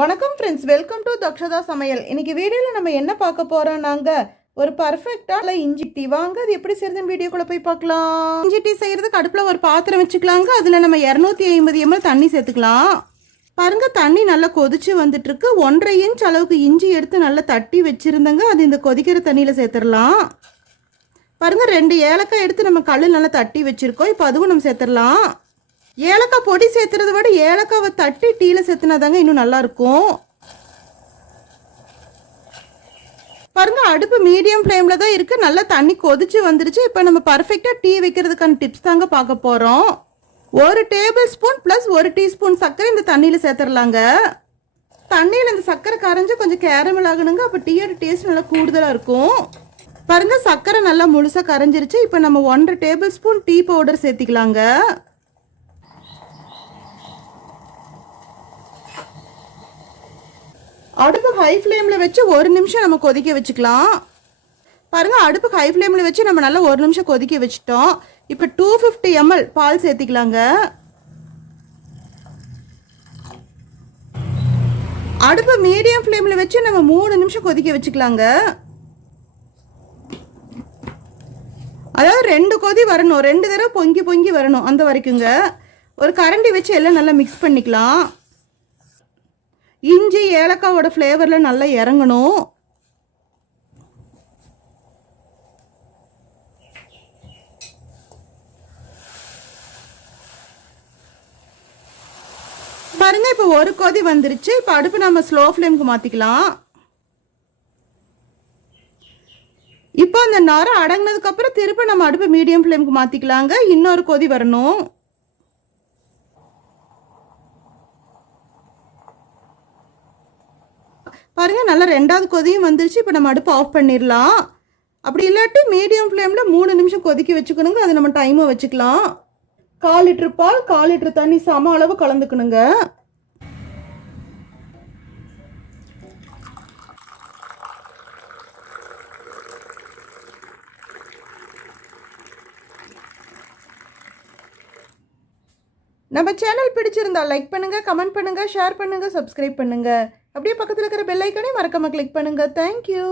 வணக்கம் friends, welcome to Dakshata சமையல். இன்னைக்கு வீடியோவில் நம்ம என்ன பார்க்க போகிறோம், நாங்கள் ஒரு பர்ஃபெக்டாக இஞ்சி டீ வாங்க. அது எப்படி செய்யுதுன்னு வீடியோக்குள்ளே போய் பார்க்கலாம். இஞ்சி டீ செய்கிறதுக்கு அடுப்பில் ஒரு பாத்திரம் வச்சுக்கலாங்க. அதில் நம்ம 250 ml தண்ணி சேர்த்துக்கலாம். பாருங்கள், தண்ணி நல்லா கொதிச்சு வந்துட்டுருக்கு. 1.5 இன்ச் அளவுக்கு இஞ்சி எடுத்து நல்லா தட்டி வச்சுருந்தேங்க. அது இந்த கொதிக்கிற தண்ணியில் சேர்த்துடலாம். பாருங்கள், 2 ஏலக்காய் எடுத்து நம்ம கல் நல்லா தட்டி வச்சுருக்கோம். இப்போ அதுவும் நம்ம சேர்த்துடலாம். ஏலக்காய் பொடி சேர்த்துறத விட ஏலக்காவை தட்டி டீயில் சேர்த்துனாதாங்க இன்னும் நல்லாயிருக்கும். பாருங்கள், அடுப்பு மீடியம் ஃப்ளேமில் தான் இருக்குது. நல்லா தண்ணி கொதிச்சு வந்துருச்சு. இப்போ நம்ம பர்ஃபெக்டாக டீ வைக்கிறதுக்கான டிப்ஸ் தாங்க பார்க்க போகிறோம். 1 டேபிள் ஸ்பூன் ப்ளஸ் 1 டீஸ்பூன் சர்க்கரை இந்த தண்ணியில் சேர்த்துடலாங்க. தண்ணியில் இந்த சர்க்கரை கரைஞ்சி கொஞ்சம் கேரமல் ஆகணுங்க. அப்போ டீயோட டேஸ்ட் நல்லா கூடுதலாக இருக்கும். பாருங்கள், சர்க்கரை நல்லா முழுசாக கரைஞ்சிருச்சு. இப்போ நம்ம 1.5 டேபிள் ஸ்பூன் டீ பவுடர் சேர்த்திக்கலாங்க. அடுப்பு ஹை ஃப்ளேமில் வச்சு 1 நிமிஷம் நம்ம கொதிக்க வச்சுக்கலாம். பாருங்கள், அடுப்பு ஹை ஃப்ளேமில் வச்சு நம்ம நல்லா 1 நிமிஷம் கொதிக்க வச்சுட்டோம். இப்போ 250 ml பால் சேர்த்திக்கலாங்க. அடுப்பு மீடியம் ஃப்ளேமில் வச்சு நம்ம 3 நிமிஷம் கொதிக்க வச்சுக்கலாங்க. அதாவது 2 கொதி வரணும், 2 தடவை பொங்கி பொங்கி வரணும், அந்த வரைக்குங்க. ஒரு கரண்டி வச்சு எல்லாம் நல்லா மிக்ஸ் பண்ணிக்கலாம். இஞ்சி ஏலக்காவோட ஃப்ளேவரில் நல்லா இறங்கணும். பாருங்க, இப்போ 1 கொதி வந்துருச்சு. இப்போ அடுப்பு நம்ம ஸ்லோ ஃப்ளேமுக்கு மாற்றிக்கலாம். இப்போ அந்த நரை அடங்கினதுக்கப்புறம் திரும்ப நம்ம அடுப்பு மீடியம் ஃப்ளேமுக்கு மாற்றிக்கலாங்க. இன்னொரு கொதி வரணும். பாருங்கள், நல்லா 2வது கொதியும் வந்துருச்சு. இப்போ நம்ம அடுப்பு ஆஃப் பண்ணிடலாம். அப்படி இல்லாட்டி மீடியம் ஃப்ளேமில் 3 நிமிஷம் கொதிக்க வச்சுக்கணுங்க. அது நம்ம டைமை வச்சுக்கலாம். 1/4 லிட்டர் பால் 1/4 லிட்டர் தண்ணி சம அளவு கலந்துக்கணுங்க. நம்ம சேனல் பிடிச்சிருந்தா லைக் பண்ணுங்கள், கமெண்ட் பண்ணுங்கள், ஷேர் பண்ணுங்கள், சப்ஸ்கிரைப் பண்ணுங்கள். அப்படியே பக்கத்தில் இருக்கிற பெல் ஐக்கானே மறக்காம கிளிக் பண்ணுங்கள். தேங்க்யூ.